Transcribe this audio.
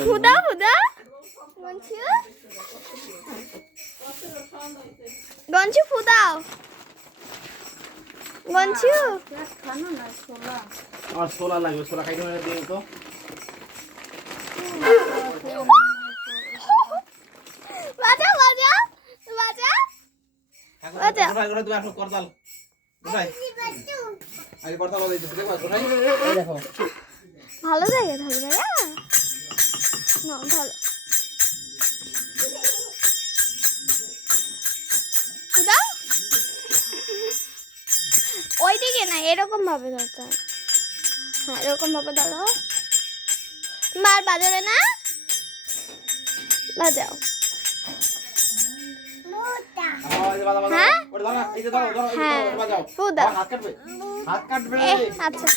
ফুদা ফুদা গঞ্চু ফুদাও গঞ্চু আমার ছোলা লাগবে, ছোলা খাইতে হবে দিয়ে তো। বাজা বাজা বাজা বাজা ওটা তুমি আসো করতাল কোথায় আগে করতাল বলে দিতে দেখো কোথায় এই দেখো ভালো জায়গা ভালো জায়গা না ভালো ফুদাও ওইদিকে না এরকম ভাবে দরকার হ্যাঁ এরকম ভাবে ধরো মার বাজাবে না বাজাও হ্যাঁ ওটা দাও না এই যে দাও দাও এই যে বাজাও ফুদাও হাত কাটবে আচ্ছা